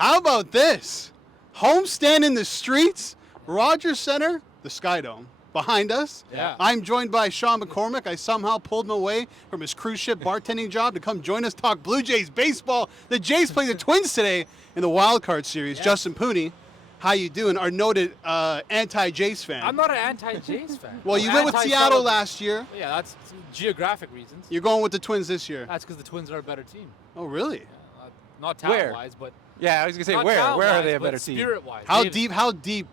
How about this? Homestand in the streets, Rogers Center, the Sky Dome. Behind us, Yeah. I'm joined by Sean McCormick. I somehow pulled him away from his cruise ship bartending job to come join us talk Blue Jays baseball. The Jays play the Twins today in the wild card series. Yes. Justin Pooney, how you doing? Our noted anti-Jays fan. I'm not an anti-Jays fan. Well, you went with Seattle last year. Yeah, that's geographic reasons. You're going with the Twins this year. That's because the Twins are a better team. Oh, really? Yeah, not talent-wise, but Yeah, I was gonna say not where are talent-wise, they a but better team? Spirit-wise. How deep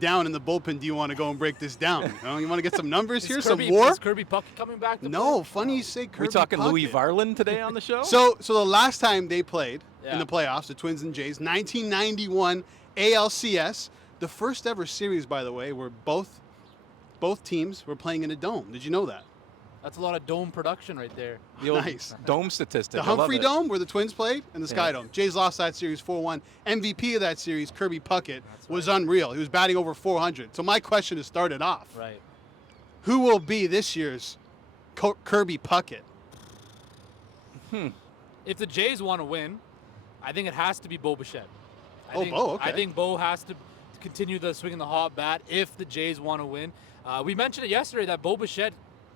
down in the bullpen do you want to go and break this down? You want to get some numbers here, some Kirby, war? Is Kirby Puckett coming back? To No, play? funny you say Kirby We talking Louis Puckett. Varland today on the show? So the last time they played in Yeah. the playoffs, the Twins and Jays, 1991 ALCS, the first ever series, by the way, where both teams were playing in a dome. Did you know that? That's a lot of dome production right there. the old Nice. dome statistic. The I love Humphrey it. Dome, where the Twins played, and the Sky Yeah. Dome. Jays lost that series 4-1. MVP of that series, Kirby Puckett, was unreal. He was batting over 400. So my question is started off. Right. Who will be this year's Kirby Puckett? If the Jays want to win, I think it has to be Bo Bichette. Bo, okay. I think Bo has to continue the swinging the hot bat if the Jays want to win. We mentioned it yesterday that Bo Bichette,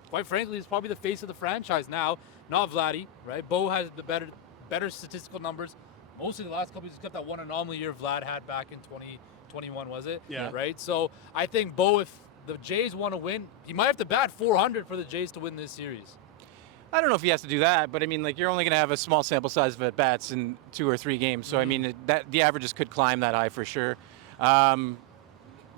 quite frankly, is probably the face of the franchise now, not Vladdy, right? Bo has the better statistical numbers. Mostly the last couple years, except that one anomaly year Vlad had back in 2021, was it? Yeah. Right? So I think Bo, if the Jays want to win, he might have to bat 400 for the Jays to win this series. I don't know if he has to do that, but I mean, like, you're only going to have a small sample size of at bats in 2 or 3 games. So I mean, that the averages could climb that high for sure.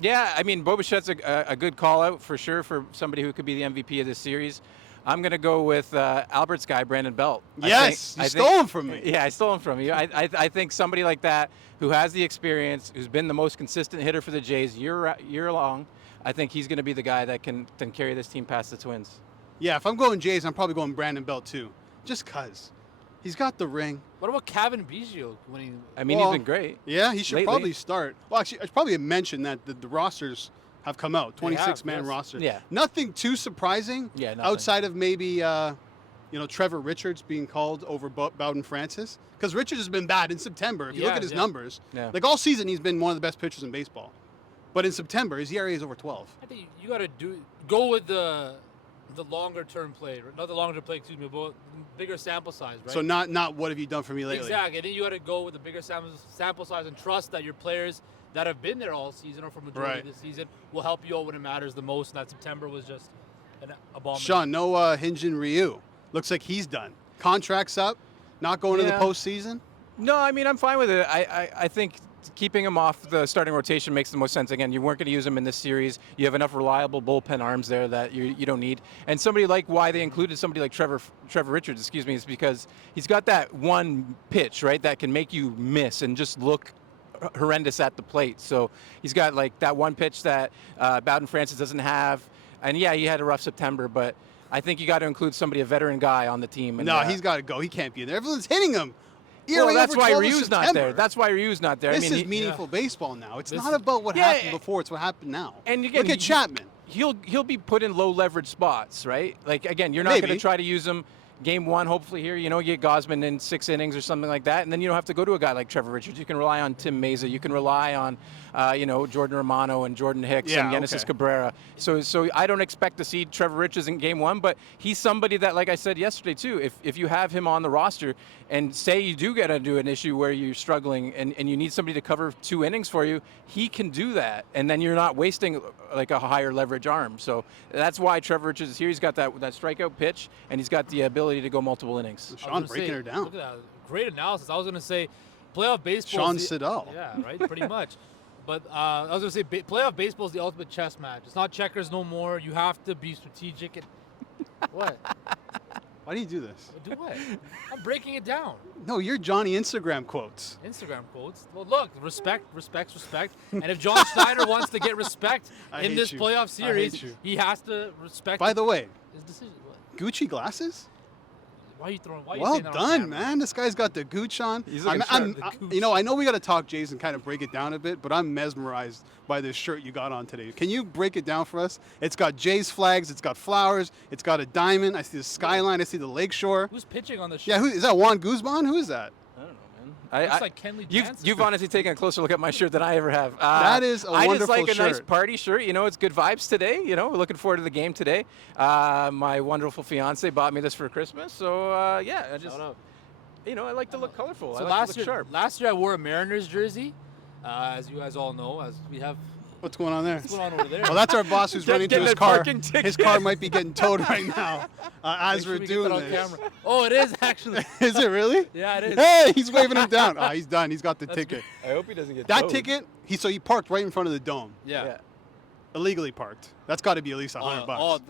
Yeah, I mean, Bo Bichette's a good call out for sure for somebody who could be the MVP of this series. I'm going to go with Albert's guy, Brandon Belt. Yes, you stole him from me. Yeah, I stole him from you. I think somebody like that who has the experience, who's been the most consistent hitter for the Jays year long, I think he's going to be the guy that can carry this team past the Twins. Yeah, if I'm going Jays, I'm probably going Brandon Belt too. Just because. He's got the ring. What about Kevin Biggio winning? I mean, Well, he's been great. Yeah, he should Lately. probably start. Well, actually, I should probably mention that the rosters have come out. 26-man yes. roster. Yeah. Nothing too surprising. Yeah, nothing. Outside of maybe, Trevor Richards being called over Bowden Francis. Because Richards has been bad in September. If you look at his numbers, Yeah. like all season, he's been one of the best pitchers in baseball. But in September, his ERA is over 12. I think you got to go with the longer term play, not the longer term play, excuse me, but bigger sample size, right? So not what have you done for me lately? Exactly. I think you got to go with the bigger sample size and trust that your players that have been there all season or for majority of the season will help you out when it matters the most. And that September was just an abomination. Sean, no Hyunjin Ryu. Looks like he's done. Contract's up. Not going to the Yeah. postseason. No, I mean, I'm fine with it. I think keeping him off the starting rotation makes the most sense. Again, you weren't going to use him in this series. You have enough reliable bullpen arms there that you don't need. And somebody like why they included somebody like Trevor Richards, is because he's got that one pitch, right, that can make you miss and just look horrendous at the plate. So he's got like that one pitch that Bowden Francis doesn't have. And yeah, he had a rough September, but I think you got to include somebody, a veteran guy on the team. And, No, he's got to go. He can't be there. Everyone's hitting him. ERA well, that's over why 12 in Ryu's not September. there. That's why Ryu's not there. This I mean, is meaningful baseball now. It's This not is- about what Yeah, happened before. It's what happened now. And again, look at Chapman. He'll be put in low leverage spots, right? Like, again, you're not going Maybe. to try to use him game one, hopefully here, you get Gosman in 6 innings or something like that, and then you don't have to go to a guy like Trevor Richards. You can rely on Tim Meza. You can rely on, Jordan Romano and Jordan Hicks and Genesis Cabrera. So I don't expect to see Trevor Richards in game one, but he's somebody that, like I said yesterday too, if you have him on the roster and say you do get into an issue where you're struggling and you need somebody to cover 2 innings for you, he can do that, and then you're not wasting like a higher leverage arm. So that's why Trevor Richards is here. He's got that strikeout pitch, and he's got the ability to go multiple innings. Sean breaking her down. Look at that. Great analysis. I was going to say playoff baseball. Sean Siddall. Yeah, right? Pretty much. But I was going to say playoff baseball is the ultimate chess match. It's not checkers no more. You have to be strategic. And what? Why do you do this? Do what? I'm breaking it down. No, you're Johnny Instagram quotes. Instagram quotes. Well, look, respect. And if John Schneider wants to get respect I in hate this you. playoff I series, hate you. he has to respect By the way, his decision. What? Gucci glasses? Why are you throwing? Why are you Well saying that on done, camera? man. This guy's got the gooch on. He's looking sharp. I know we got to talk Jays and kind of break it down a bit, but I'm mesmerized by this shirt you got on today. Can you break it down for us? It's got Jays flags. It's got flowers. It's got a diamond. I see the skyline. I see the lakeshore. Who's pitching on the show? Yeah, is that Juan Guzman? Who is that? I don't know, man. Looks like Kenley Jansen. You've honestly taken a closer look at my shirt than I ever have. That is a wonderful shirt. I just like a nice party shirt. You know, it's good vibes today. You know, we're looking forward to the game today. My wonderful fiance bought me this for Christmas. So, yeah, I just, you know, I like to look colorful. So I like to look sharp. last year I wore a Mariners jersey, as you guys all know, as we have. What's going on there? What's going on over there? Well, that's our boss who's running to Getting his a car. parking ticket. His car might be getting towed right now as Make sure we're we get doing that on this. camera. Oh, it is actually. Is it really? Yeah, it is. Hey, he's waving him down. Oh, he's done. He's got the ticket. I hope he doesn't get That towed. ticket, he parked right in front of the dome. Yeah. Illegally parked. That's got to be at least $100.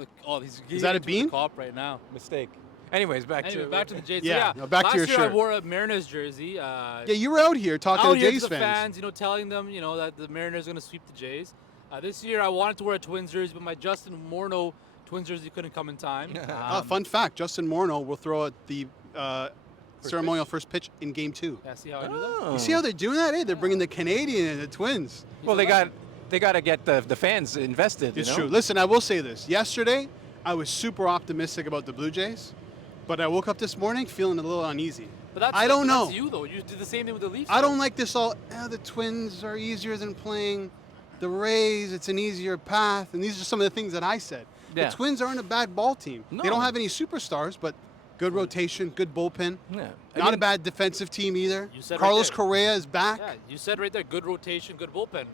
He's that a getting to bean? the cop right now. Mistake. Anyways, back Anyway, to back to the Jays. Yeah, So no, back to your last year I shirt. wore a Mariners jersey. Yeah, you were out here talking out to here Jays to the fans. fans, you know, telling them, you know, that the Mariners are going to sweep the Jays. This year I wanted to wear a Twins jersey, but my Justin Morneau Twins jersey couldn't come in time. Fun fact, Justin Morneau will throw at the ceremonial first pitch in Game 2. Yeah, see how I do that? You see how they're doing that? Hey, they're bringing the Canadian and the Twins. Well, they got to get the fans invested. It's you know? true. Listen, I will say this. Yesterday, I was super optimistic about the Blue Jays, but I woke up this morning feeling a little uneasy. But I don't know. That's you, though. You did the same thing with the Leafs. I don't like this all, the Twins are easier than playing the Rays. It's an easier path. And these are some of the things that I said. Yeah. The Twins aren't a bad ball team. No. They don't have any superstars, but good rotation, good bullpen. Yeah. Not a bad defensive team either. You said Carlos right there. Correa is back. Yeah, you said right there, good rotation, good bullpen. And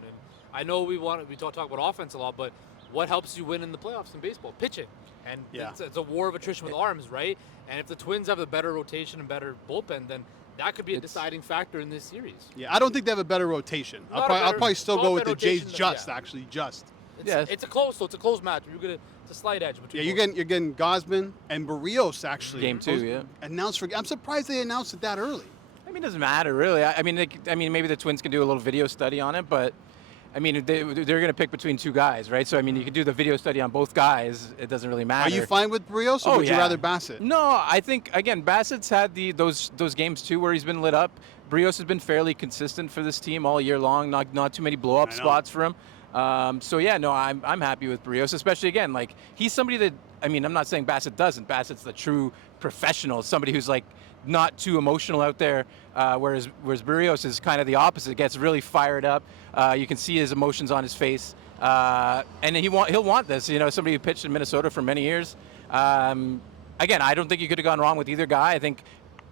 I know we talk about offense a lot, but what helps you win in the playoffs in baseball? Pitching. And it's a war of attrition with arms, right? And if the Twins have a better rotation and better bullpen, then that could be a deciding factor in this series. Yeah, I don't think they have a better rotation. I'll probably still go with the Jays just. It's a close match. It's a slight edge between. Yeah, you're getting Gosman and Barrios actually. Game 2, yeah. Announced for. I'm surprised they announced it that early. I mean, it doesn't matter really. I mean, maybe the Twins can do a little video study on it, but I mean, they're going to pick between two guys, right? So I mean, you can do the video study on both guys. It doesn't really matter. Are you fine with Barrios, or would you rather Bassett? No, I think again, Bassett's had those games too where he's been lit up. Barrios has been fairly consistent for this team all year long. Not too many blow up spots for him. So yeah, no, I'm happy with Barrios, especially again, like he's somebody that, I mean, I'm not saying Bassett doesn't. Bassett's the true professional, somebody who's like not too emotional out there, whereas Barrios is kind of the opposite. Gets really fired up. You can see his emotions on his face, and he'll want this. You know, somebody who pitched in Minnesota for many years. Again, I don't think you could have gone wrong with either guy. I think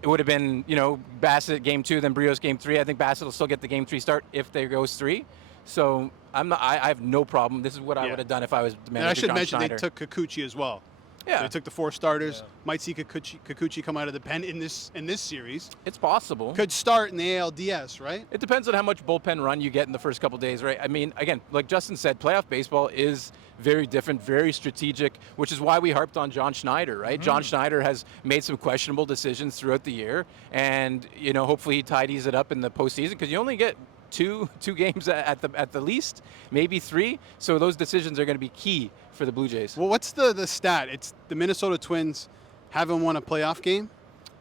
it would have been, you know, Bassett game 2, then Barrios game 3. I think Bassett will still get the game 3 start if there goes 3. So I have no problem. This is what I would have done if I was the manager. And I should John mention Schneider. they took Kikuchi as well. Yeah, so they took the 4 starters. Yeah. Might see Kikuchi come out of the pen in this series. It's possible. Could start in the ALDS, right? It depends on how much bullpen run you get in the first couple days, right? I mean, again, like Justin said, playoff baseball is very different, very strategic, which is why we harped on John Schneider, right? John Schneider has made some questionable decisions throughout the year, and you know, hopefully he tidies it up in the postseason because you only get two games at the least, maybe 3. So those decisions are going to be key for the Blue Jays. Well, what's the stat? It's the Minnesota Twins haven't won a playoff game.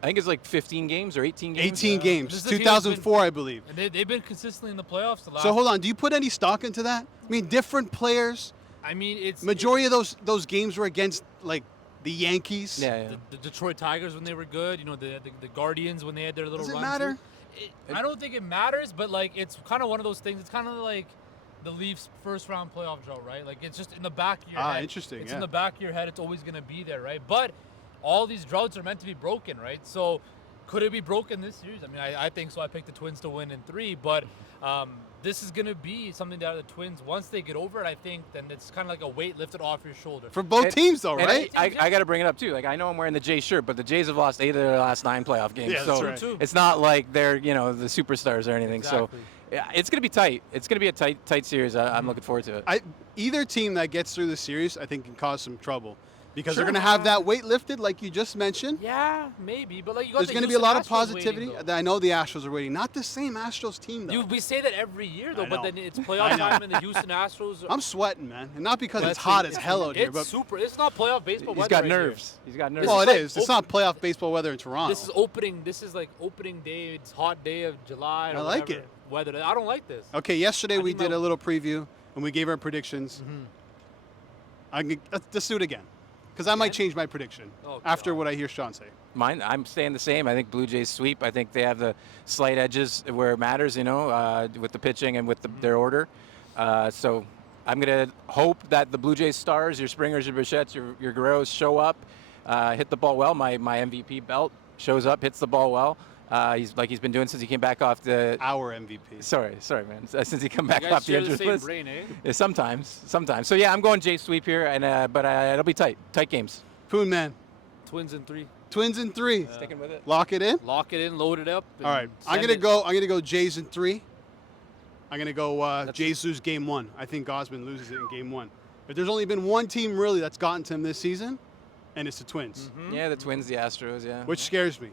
I think it's like 15 games or 18 games. 18 games. 2004, I believe. And they've been consistently in the playoffs the last. So hold on. Do you put any stock into that? I mean, different players. I mean, it's majority of those games were against like the Yankees. Yeah. The Detroit Tigers when they were good. You know, the Guardians when they had their little run. Does it matter? I don't think it matters, but like it's kind of one of those things. It's kind of like the Leafs' first round playoff draw, right? Like it's just in the back of your head. Interesting. It's in the back of your head. It's always going to be there, right? But all these droughts are meant to be broken, right? So could it be broken this series? I mean, I think so. I picked the Twins to win in 3, but this is going to be something that the Twins, once they get over it, I think, then it's kind of like a weight lifted off your shoulder. For both teams, though, right? I got to bring it up, too. Like, I know I'm wearing the Jays shirt, but the Jays have lost 8 of their last 9 playoff games. Yeah, so that's right. It's not like they're, you know, the superstars or anything. Exactly. So yeah, it's going to be tight. It's going to be a tight series. I'm looking forward to it. Either team that gets through the series, I think, can cause some trouble. Because they're going to have that weight lifted, like you just mentioned. Yeah, maybe. But like you got there's going to be a lot of positivity. I know the Astros are waiting. Not the same Astros team, though. We say that every year, though, but then it's playoff time and the Houston Astros. I'm sweating, man. And not because it's hot as hell out here. It's super. It's not playoff baseball weather. He's got nerves. He's got nerves. Well, it is. It's not playoff baseball weather in Toronto. This is like opening day. It's hot day of July. I like it. Weather. I don't like this. Okay, yesterday we did a little preview, and we gave our predictions. Let's do it again. Because I might change my prediction after what I hear Sean say. I'm staying the same. I think Blue Jays sweep. I think they have the slight edges where it matters, with the pitching and with their order. So I'm going to hope that the Blue Jays stars, your Springers, your Bichettes, your Guerreros show up, hit the ball well. My MVP belt shows up, hits the ball well. He's been doing since he came back off the. Our MVP. Sorry, man. Since he come back You guys off the share injured the same list. brain, eh? Yeah, sometimes. So yeah, I'm going Jay sweep here, but it'll be tight games. Poon Man. Twins in 3. Twins in 3. Sticking with it. Lock it in. Lock it in, load it up. All right. I'm gonna go Jays in 3. I'm gonna go Jays lose game 1. I think Gausman loses it in game 1. But there's only been one team really that's gotten to him this season, and it's the Twins. Mm-hmm. Yeah, the Twins, the Astros, yeah. Which scares me.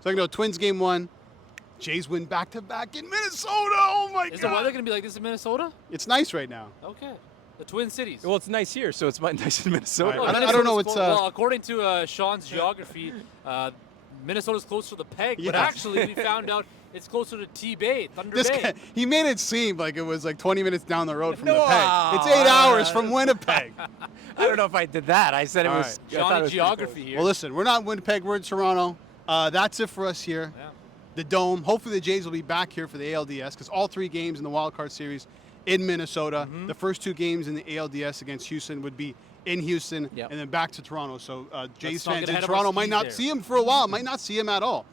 So I'm gonna go Twins game 1. Jays win back-to-back in Minnesota. Oh my God! Is the weather gonna be like this in Minnesota? It's nice right now. Okay. The Twin Cities. Well, it's nice here, so it's nice in Minnesota. All right. I don't know what's. Well, according to Sean's geography, Minnesota's closer to the peg, but Yeah. actually we found out it's closer to T-Bay, Thunder This Bay. guy, he made it seem like it was like 20 minutes down the road from the No, peg. It's 8 hours from Winnipeg. I don't know if I did that. I said it All was. right. I thought it Johnny was pretty geography close. here. Well, listen, we're not Winnipeg. We're in Toronto. That's it for us here. Yeah. The Dome. Hopefully the Jays will be back here for the ALDS because all 3 games in the Wild Card Series in Minnesota. Mm-hmm. The first 2 games in the ALDS against Houston would be in Houston Yep. and then back to Toronto. So Jays not fans get in ahead of Toronto our might skis not there. see him for a while, might not see him at all.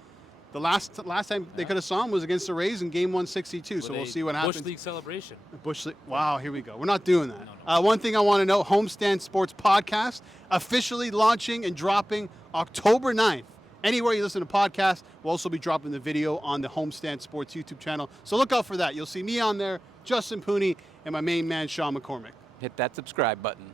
The last time they could have saw him was against the Rays in Game 162. So With we'll a see what happens. Bush League celebration. Bush League. Wow, here we go. We're not doing that. One thing I want to know, Homestand Sports Podcast officially launching and dropping October 9th. Anywhere you listen to podcasts, we'll also be dropping the video on the Homestand Sports YouTube channel. So look out for that. You'll see me on there, Justin Pooney, and my main man, Sean McCormick. Hit that subscribe button.